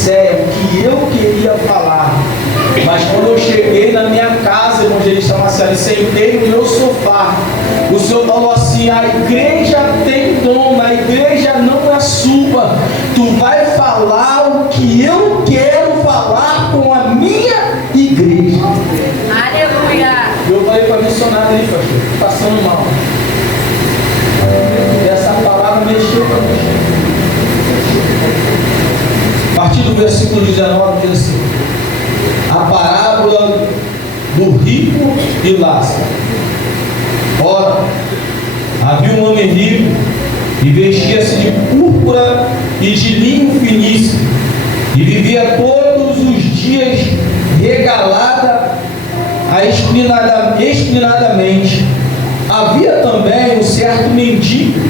Odisseia, o que eu queria falar. Mas quando eu cheguei na minha casa, irmão, eles estavam assim, sentei no meu sofá. O Senhor falou assim: a igreja tem dono, a igreja não é sua. Tu vai falar o que eu quero falar com a minha igreja. Aleluia! Eu falei para a missionária ali, pastor, passando mal. E essa palavra mexeu com a gente. A partir do versículo 19 diz assim: a parábola do rico e Lázaro. Ora, havia um homem rico e vestia-se de púrpura e de linho finíssimo, e vivia todos os dias regalada espinadamente. Havia também um certo mendigo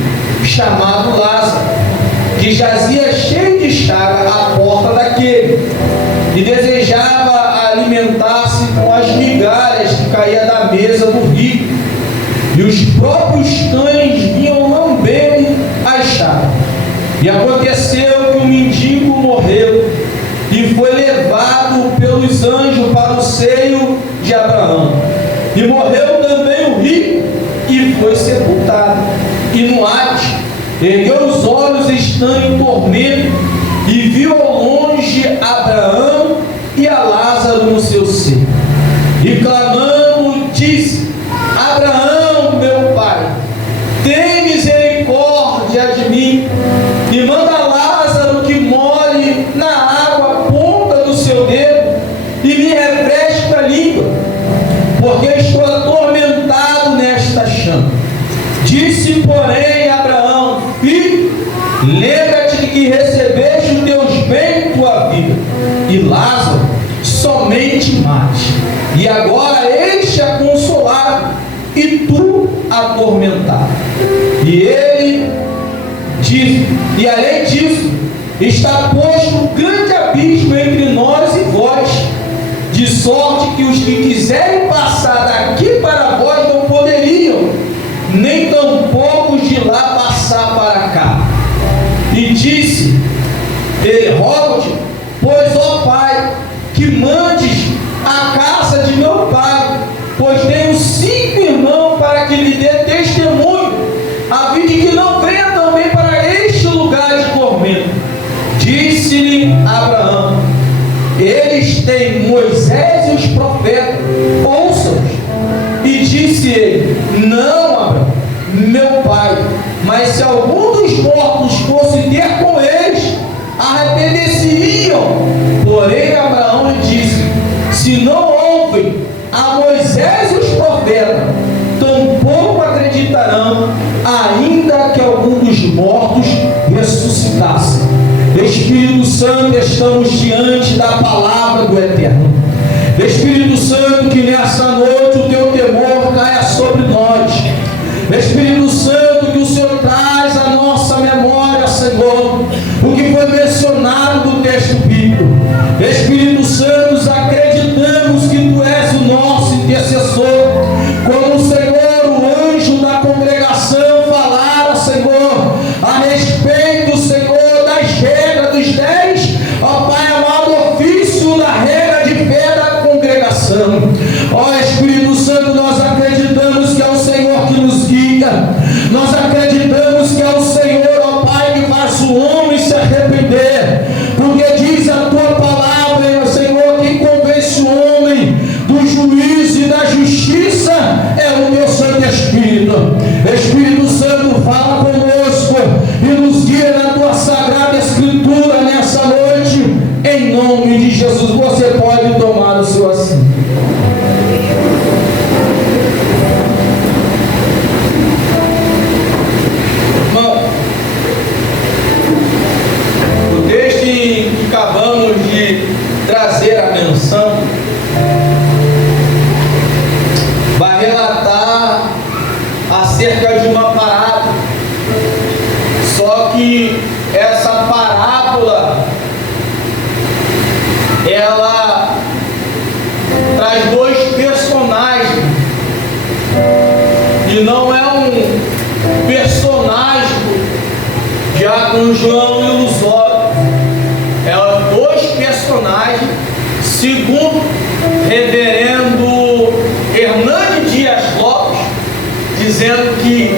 chamado Lázaro, que jazia cheio de estaca à porta daquele, e desejava alimentar-se com as migalhas que caía da mesa do rico, e os próprios cães vinham lamber a estaca. E aconteceu que o mendigo morreu e foi levado pelos anjos para o seio de Abraão. E morreu também o rico e foi sepultado. E no Hades ergueu os olhos estando em tormento e viu ao longe Abraão e a Lázaro no seu seio. E clamando disse: Abraão, meu pai, tem misericórdia de mim e manda Lázaro que molhe na água a ponta do seu dedo e me refresque a língua, porque estou atormentado nesta chama. Disse, porém, Abraão: filho, lembra-te de que recebeste os teus bens tua vida, e Lázaro somente mate. E agora este é consolado, e tu atormentado. E ele diz, e além disso, está posto um grande abismo entre nós e vós, de sorte que os que quiserem passar daqui para vós não poderiam, nem tampouco de lá passar para cá. E disse ele: rogo-te, pois, ó pai, que mandes a casa de meu pai, pois tenho 5 irmãos, para que lhe dê testemunho, a fim de que não venha também para este lugar de tormento. Disse-lhe Abraão: eles têm Moisés e os profetas, ouçam-os. E disse ele: não, Abraão, meu pai, mas se algum dos mortos fosse ter com eles, arrepender-se-iam. Porém Abraão lhe disse: se não ouvem a Moisés e os profetas, tampouco acreditarão, ainda que algum dos mortos ressuscitasse. Espírito Santo, estamos diante da palavra do Eterno. Espírito Santo, que nessa noite o teu temor caia sobre nós. Espírito Santo, que o Senhor traz à nossa memória, Senhor, o que foi mencionado no texto bíblico. Espírito Santo, acreditamos que tu és o nosso intercessor. Como o Senhor, o anjo da congregação, falara, Senhor, a respeito, Senhor, das regras dos 10, ó Pai amado, ofício da regra de fé da congregação. Ó Espírito Santo, nós acreditamos que é o Senhor que nos guia. Nós acreditamos que é o Senhor, ó Pai, que faz o homem se arrepender. Porque diz a tua palavra, Senhor, que convence o homem do juízo e da justiça é o teu Santo Espírito. Espírito Santo, fala conosco e nos guia na tua sagrada Escritura nessa noite, em nome de Jesus. Você pode tomar o seu assento. O texto que acabamos de trazer a menção vai relatar acerca de uma parábola. Só que essa parábola ela traz 2 personagens, e não é um personagem já com João ilusório, é 2 dizendo que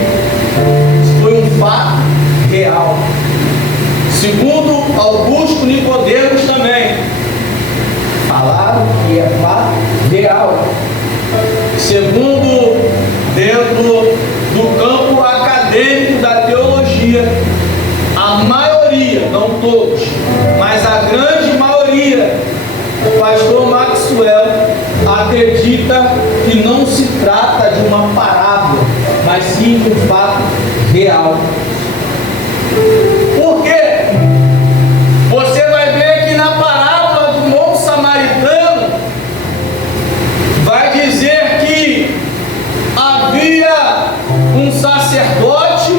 foi um fato real. Segundo Augusto Nicodemos também, falaram que é fato real. Segundo, dentro do campo acadêmico da teologia, a maioria, não todos, mas a grande maioria, o pastor Maxwell acredita que não se trata de uma parábola, mas sim de um fato real. Por quê? Você vai ver que na parábola do bom samaritano vai dizer que havia um sacerdote,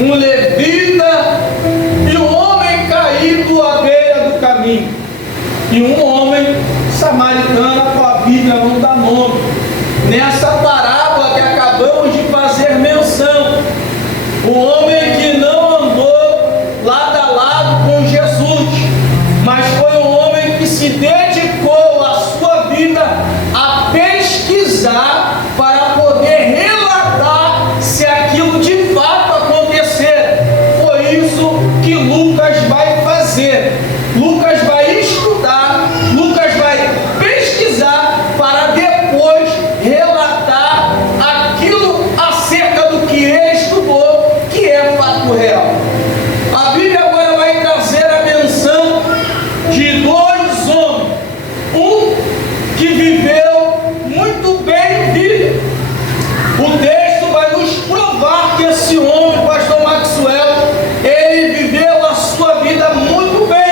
um levita e um homem caído à beira do caminho. E um homem samaritano, a Bíblia não dá nome. Nessa parábola que acabamos de fazer menção, o homem que não andou lado a lado com Jesus, mas foi um homem que se dedicou a sua vida a pesquisar para poder relatar se aquilo de fato acontecer. Foi isso que Lucas vai fazer. Lucas vai estudar, Lucas vai pesquisar para depois relatar aquilo acerca do que ele estudou, que é fato real. A Bíblia agora vai trazer a menção de dois homens, um que viveu muito bem vida. O texto vai nos provar que esse homem, o pastor Maxwell, ele viveu a sua vida muito bem.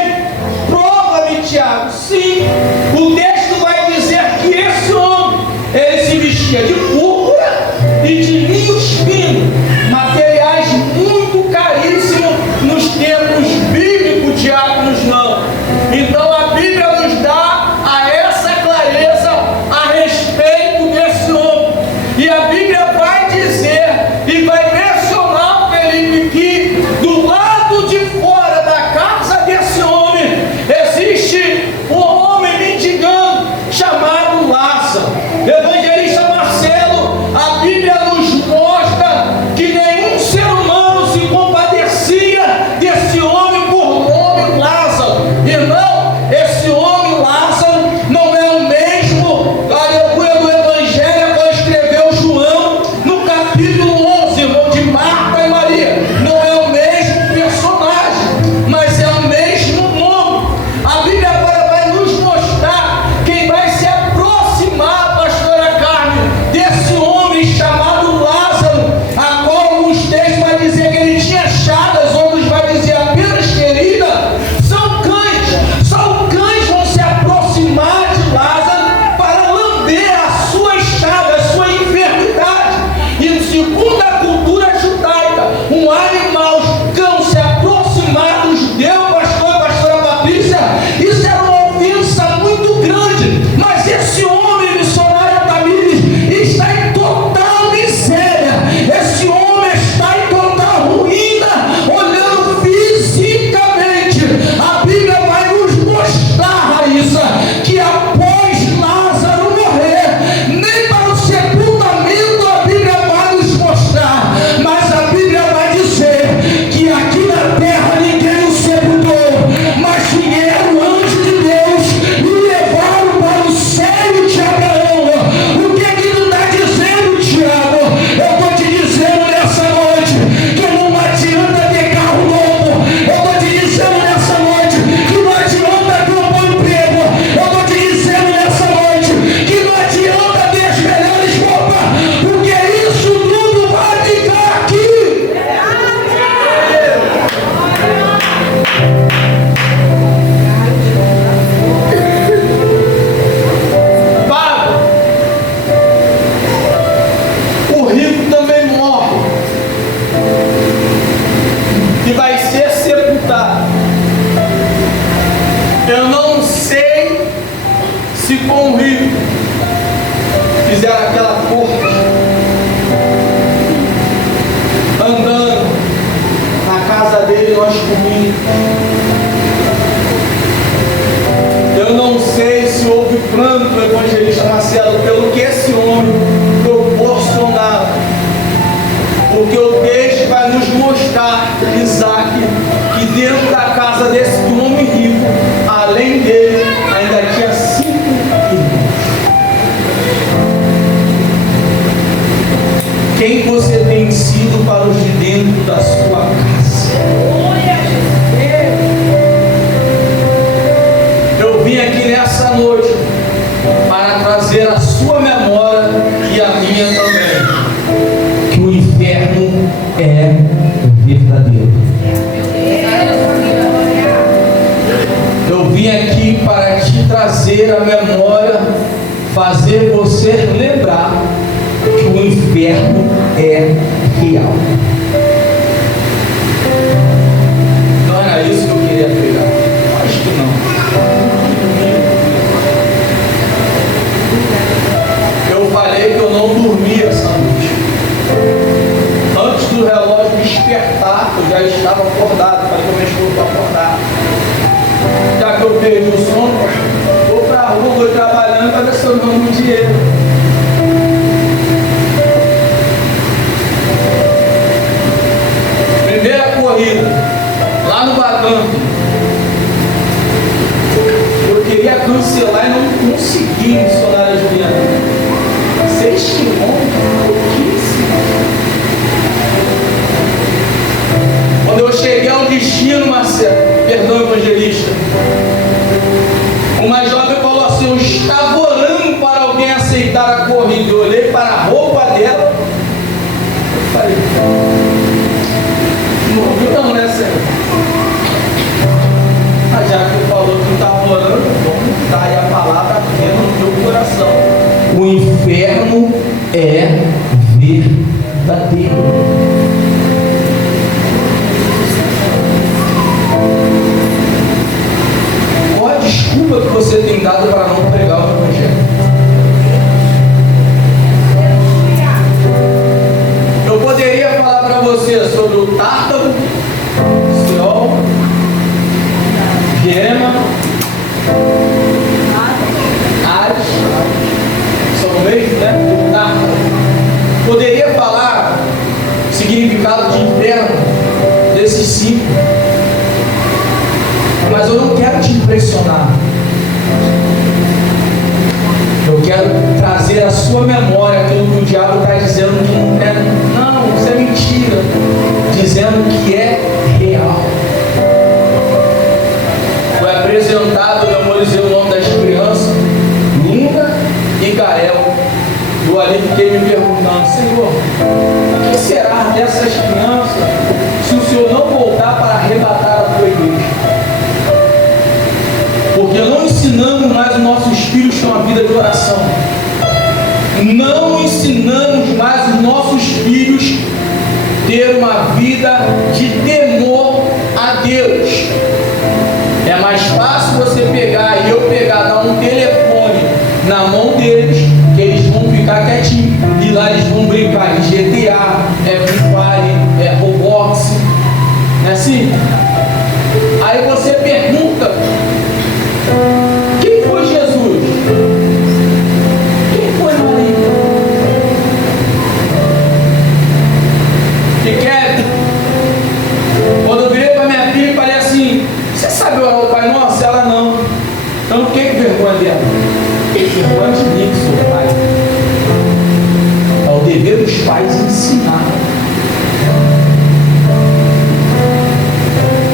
Prova-me, Tiago. Sim, o texto vai dizer que esse homem, ele se vestia de púrpura e de linhos finos, materiais muito caríssimos nos tempos bíblicos, diáconos não. Então a Bíblia nos dá a essa clareza a respeito desse homem. E a Bíblia vai dizer e vai mencionar, Felipe, que do lado de fora da casa desse homem existe um homem mendigando chamado Lázaro. Evangelista Marcelo, a Bíblia nos mostra que nenhum ser humano se compadecia desse homem por nome Lázaro. E não, esse homem Lázaro não é o mesmo, aleluia, do Evangelho quando escreveu João no capítulo 11, irmão, de Marta e Maria. Não é o mesmo personagem, mas é o mesmo nome. A Bíblia agora vai nos mostrar quem vai se aproximar, pastora Carmen, desse homem chamado Lázaro, a qual alguns textos vai dizer que ele tinha chagas, outros vai dizer apenas ferida. São cães, só cães vão se aproximar de Lázaro para lamber a sua chaga, a sua enfermidade. E segundo a cultura judaica, um animal, cão, se aproximar do judeu, pastor e pastora Patrícia, isso era uma ofensa muito grande. Mas esse homem, missionário Tamires, está em total miséria. Esse homem está em total ruína, olhando fisicamente. A Bíblia vai nos mostrar, Raíssa, que após Lázaro morrer, nem para o sepultamento a Bíblia vai nos mostrar, mas a Bíblia vai dizer que aqui na terra ninguém o sepultou, mas vieram anjos de Deus e levaram para o sério de Abraão. O que é que tu está dizendo, Tiago? Eu estou te dizendo nessa noite que não adianta ter carro novo. Eu estou te dizendo nessa noite que não adianta ter um bom emprego. Eu estou te dizendo nessa noite que não adianta ter as melhores roupas, porque isso tudo vai ficar aqui. Fábio, o rico também morre e vai ser sepultado. Eu não sei se com o rico fizeram aquela corte, andando na casa dele, nós comíamos. Eu não sei se houve pranto, evangelista Marcelo, pelo que esse homem proporcionava. vim aqui nessa noite para trazer a sua memória e a minha também, que o inferno é verdadeiro. Eu vim aqui para te trazer a memória, fazer você lembrar que o inferno é real. Não era isso que eu queria pregar. Acho que não. Eu falei que eu não dormi essa noite. Antes do relógio despertar, eu já estava acordado. Falei que eu me estou acordado. Já que eu perdi o sono, vou para a rua, vou trabalhando para ver se eu ganho dinheiro. Primeira corrida, lá no Badanto. Eu queria cancelar e não consegui, missionária Juliana. 6 quilômetros, pouquíssimo. Quando eu cheguei ao destino, Marcelo, perdão, evangelista, uma jovem falou assim: eu estava orando para alguém aceitar a corrida. Eu olhei para a roupa dela, eu falei: não ouviu não, né, Senhor? Mas já que tu falou que tu estava orando, vamos dar aí a palavra dentro do teu coração. O inferno é verdadeiro. Qual a desculpa que você tem dado para não pregar o Evangelho? Eu poderia falar para você sobre o Tártaro, Seol, Gema, Ares, são o mesmo, né? O Tártaro. Poderia falar o significado de inferno desses 5, mas eu não quero te impressionar. Eu quero trazer à sua memória aquilo que o diabo está dizendo que não é. Não, isso é mentira. Dizendo que é real. Foi apresentado, eu memorizei o nome das crianças, Luna e Gael. Eu ali fiquei me perguntando: Senhor, o que será dessas crianças se o Senhor não voltar para arrebatar a tua igreja? Porque não ensinamos mais os nossos filhos a ter uma vida de oração. Não ensinamos mais os nossos filhos a ter uma vida de temor a Deus. É mais fácil você pegar e eu pegar, dar um telefone na mão deles, que eles vão ficar quietinhos e lá eles vão brincar em GTA, Free Fire, Roblox, não é assim? Aí você pergunta: quem foi Jesus? Quem foi Maria? E Kevin, quando eu virei para minha filha e falei assim: você sabe orar o Pai Nosso? Ela não. Então não fiquei com vergonha dela. Fiquei com vergonha de mim, que sou pai. É o dever dos pais ensinar.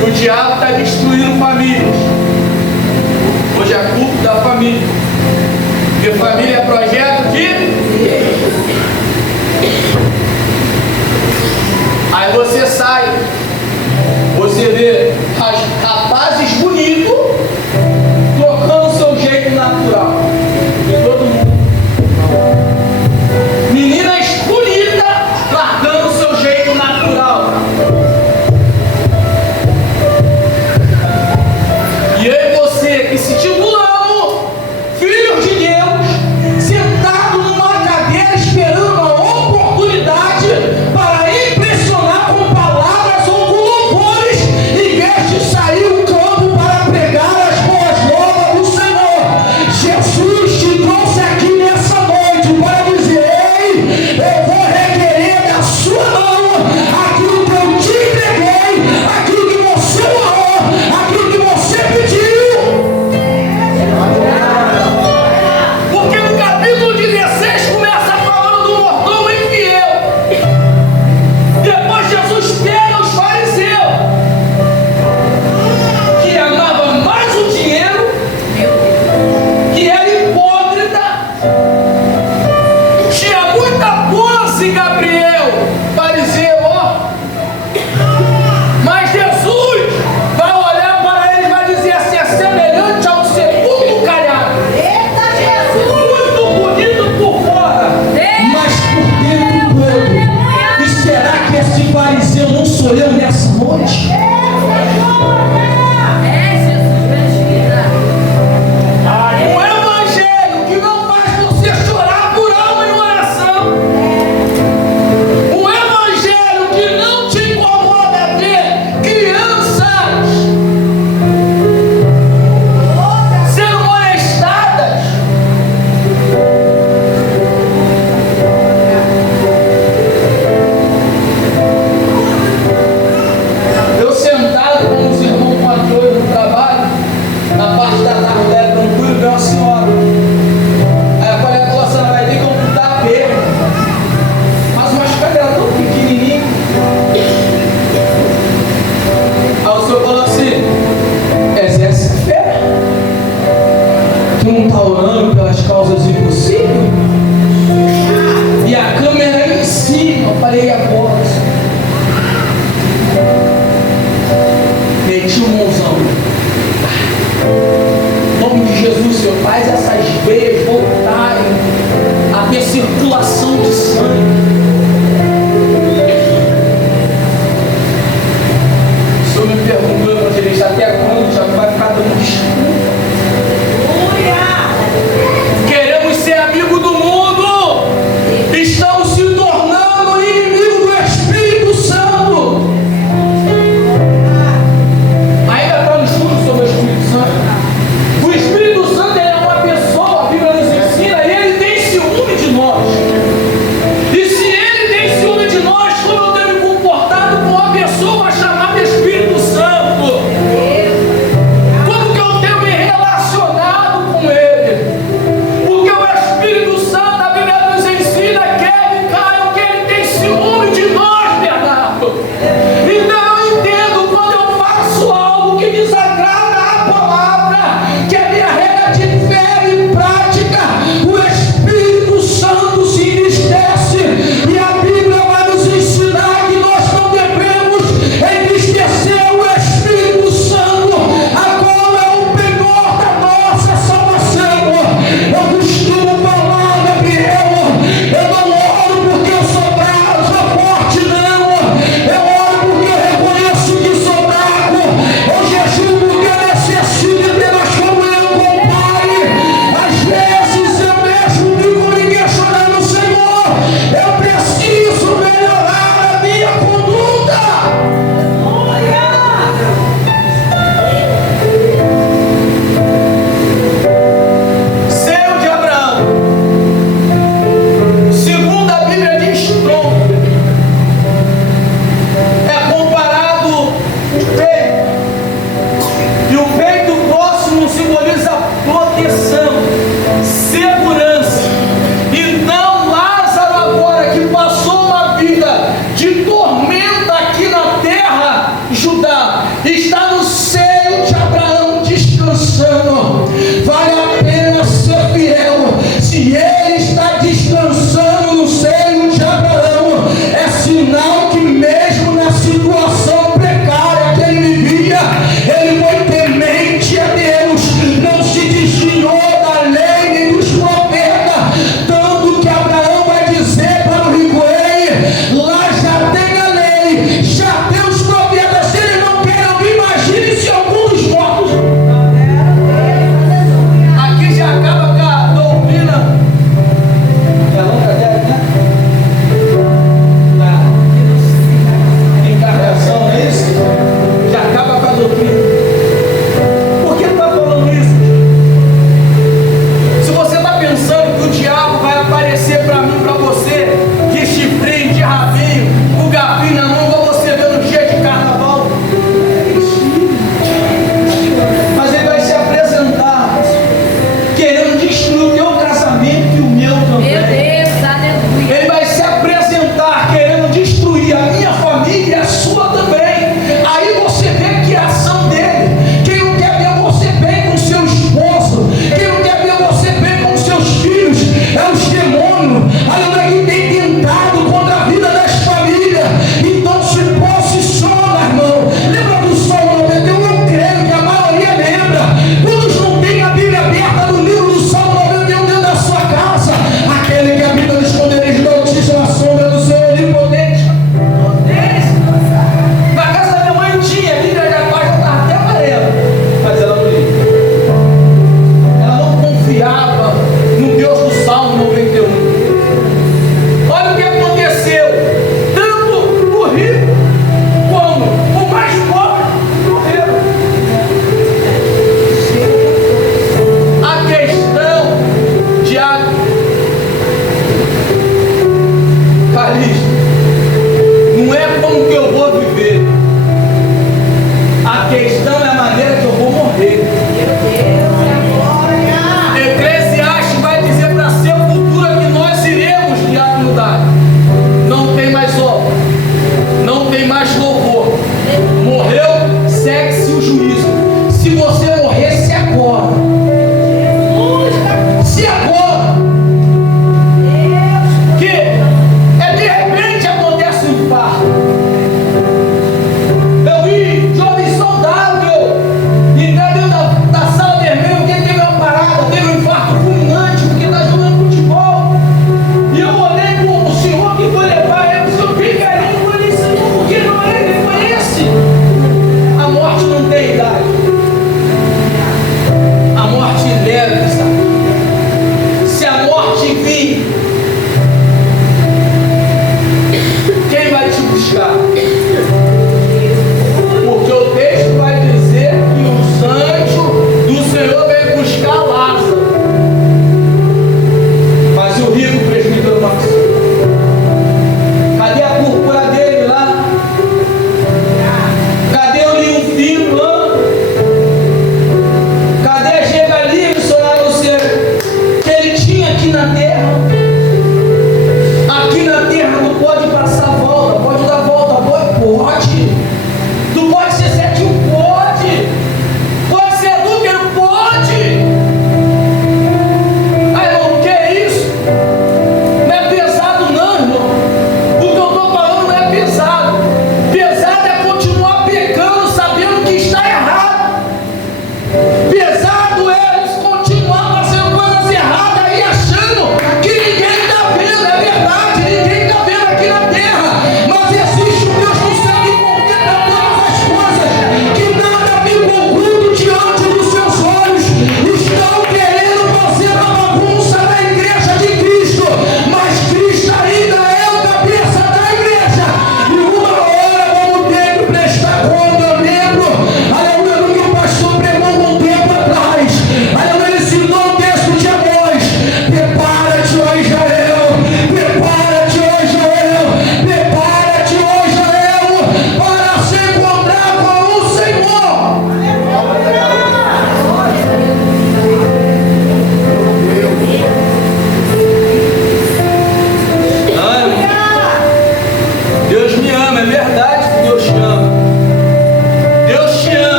E o diabo está destruindo famílias. Hoje é culto da família. Porque família é projeto de Deus. Aí você sai, você vê rapazes bonitos trocando o seu jeito natural. De todo mundo. Meninas bonitas largando o seu jeito natural. E eu e você que se titulamos filhos de Deus, sentado numa cadeira esperando uma oportunidade para impressionar com palavras ou com louvores, em vez de sair ao campo para pregar não está orando pelas causas impossíveis? E a câmera aí em cima, eu falei, agora. Meti o mãozão. Em nome de Jesus, Senhor, faz essas veias voltarem a ter circulação de sangue. O Senhor me perguntou, evangelista, até quando já vai ficar dando desculpa? Queremos ser amigo do mundo, estamos se tornando inimigo do Espírito Santo. Ainda está no estudo sobre o Espírito Santo. O Espírito Santo ele é uma pessoa, a Bíblia nos ensina, e ele tem ciúme de nós. E se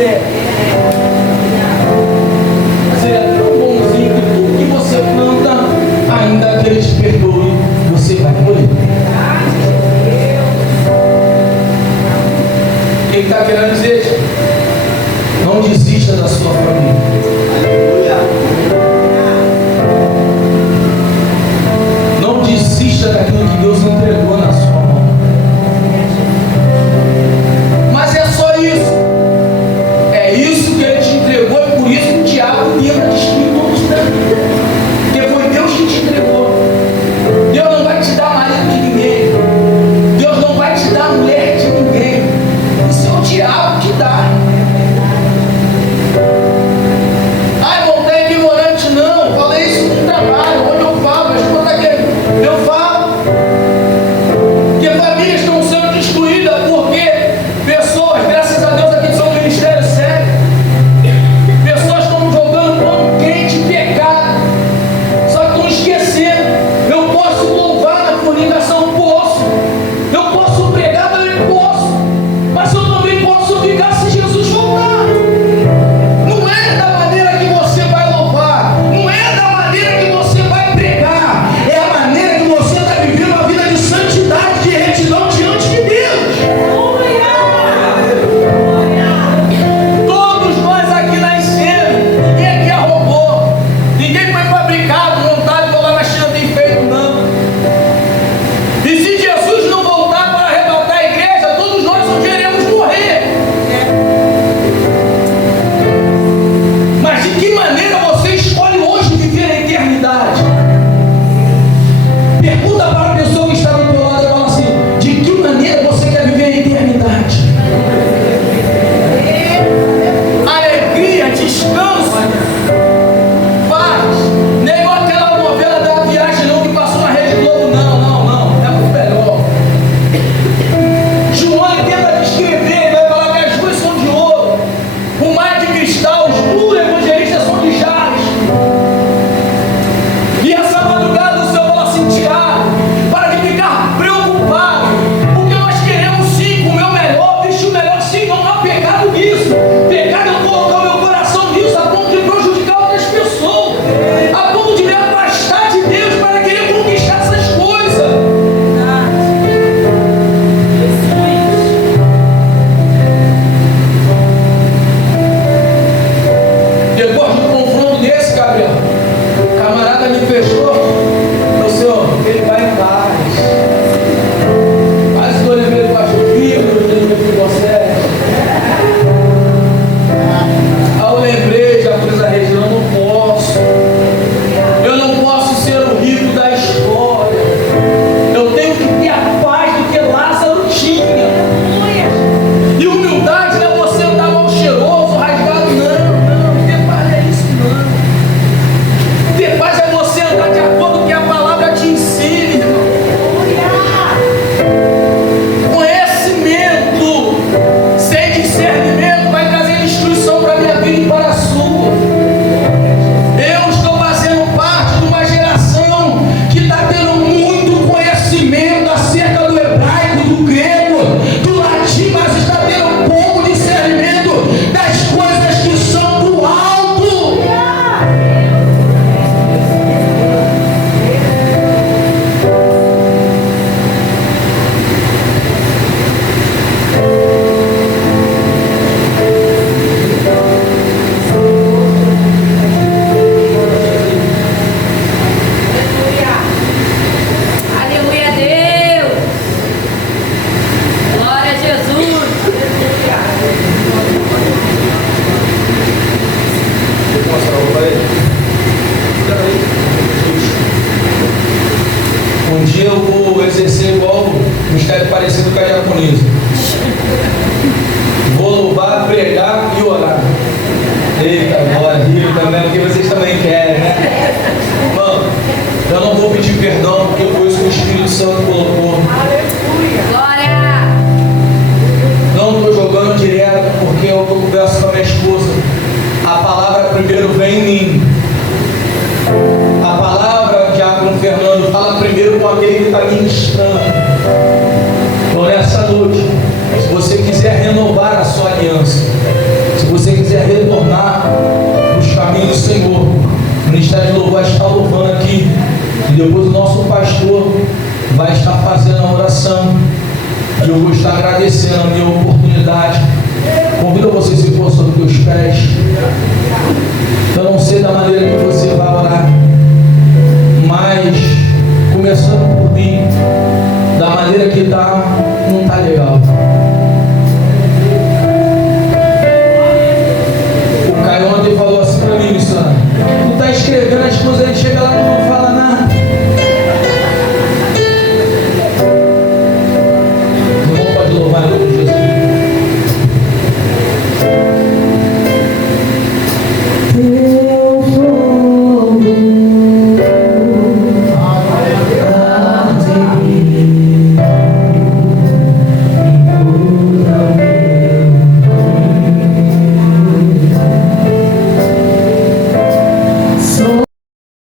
recebe. Mas ele é tão bonzinho que tudo que você planta, ainda que ele te perdoe, você vai colher. O que ele está querendo dizer? Não desista da sua família. Não desista daquilo que Deus entregou na sua mão. Mas é só isso. É isso que Ele te entregou e por isso que o diabo tenta destruir todos os tempos. Porque foi Deus que te entregou. Deus não vai te dar marido de ninguém. Deus não vai te dar mulher de ninguém. Isso é o diabo que dá. Ai, voltei ignorante, não. Falei isso no trabalho, onde eu falo, mas quando é que eu falo que famílias estão sendo destruídas porque pessoas, graças a Deus, aqui de São Ministério sério, pessoas estão jogando pão quente e pecado, só que estão esquecendo. Eu posso louvar na fornicação, posso. Eu posso pregar, também posso. Mas eu também posso ficar se Jesus voltar. Não é da maneira que você vai louvar, não é da maneira que você vai pregar, é a maneira que você está vivendo uma vida de santidade, de retidão diante de Deus. Todos nós aqui nascemos, ninguém aqui é robô, ninguém foi fabricado, montado igual lá na China tem feito, não. E se Jesus não voltar para arrebatar a igreja, todos nós um dia iremos morrer. Mas de que maneira você escolhe hoje viver a eternidade? Pergunta para a pessoa que está do teu lado e fala assim: de que maneira você quer viver a eternidade? Alegria, descanso, paz. Nem igual aquela novela da viagem não que passou na Rede Globo, não. É muito melhor. João tenta descrever, vai falar que as ruas são de ouro, o mar de cristal, os puros evangelistas são de jarros. E essa madrugada o Senhor fala assim: Tiago, para de ficar preocupado, porque nós queremos sim comer o melhor, vestir o melhor, sim, não há pecado nisso. Pecado é eu colocar o meu coração nisso a ponto de prejudicar outras pessoas, a ponto de me afastar de Deus para querer conquistar essas coisas. Depois de um confronto desse, Gabriel, o camarada me fechou. Falou: Senhor, ele vai em paz. Quase que eu lembrei do pastor Vivo, eu lembrei de você. Aí eu lembrei, já fiz a região, eu não posso. Eu não posso ser o rico da história. Eu tenho que ter a paz do que Lázaro tinha. E humildade não é você andar mal cheiroso, rasgado, não. Ter paz é isso, não. Ter paz é você andar de acordo com o que a palavra te ensina, irmão. Conhecimento sem discernimento vai trazer destruição para a minha vida e para a sua. Eu estou fazendo parte de uma geração que está tendo muito conhecimento acerca do hebraico, do grego, do latim, mas está tendo pouco discernimento das coisas que são do alto. Aleluia, Deus. Glória a Jesus. Um dia eu vou exercer igual um mistério parecido com a diaconisa. Vou louvar, pregar e orar. Eita, glória, rio também, porque vocês também querem, né? Mano, eu não vou pedir perdão porque foi isso que o Espírito Santo colocou. Glória. Não estou jogando direto porque eu converso com a minha esposa. A palavra primeiro vem em mim. A palavra, Diácono Fernando, fala primeiro com aquele que está ministrando. Então nessa noite, se você quiser renovar a sua aliança, se E eu vou estar agradecendo a minha oportunidade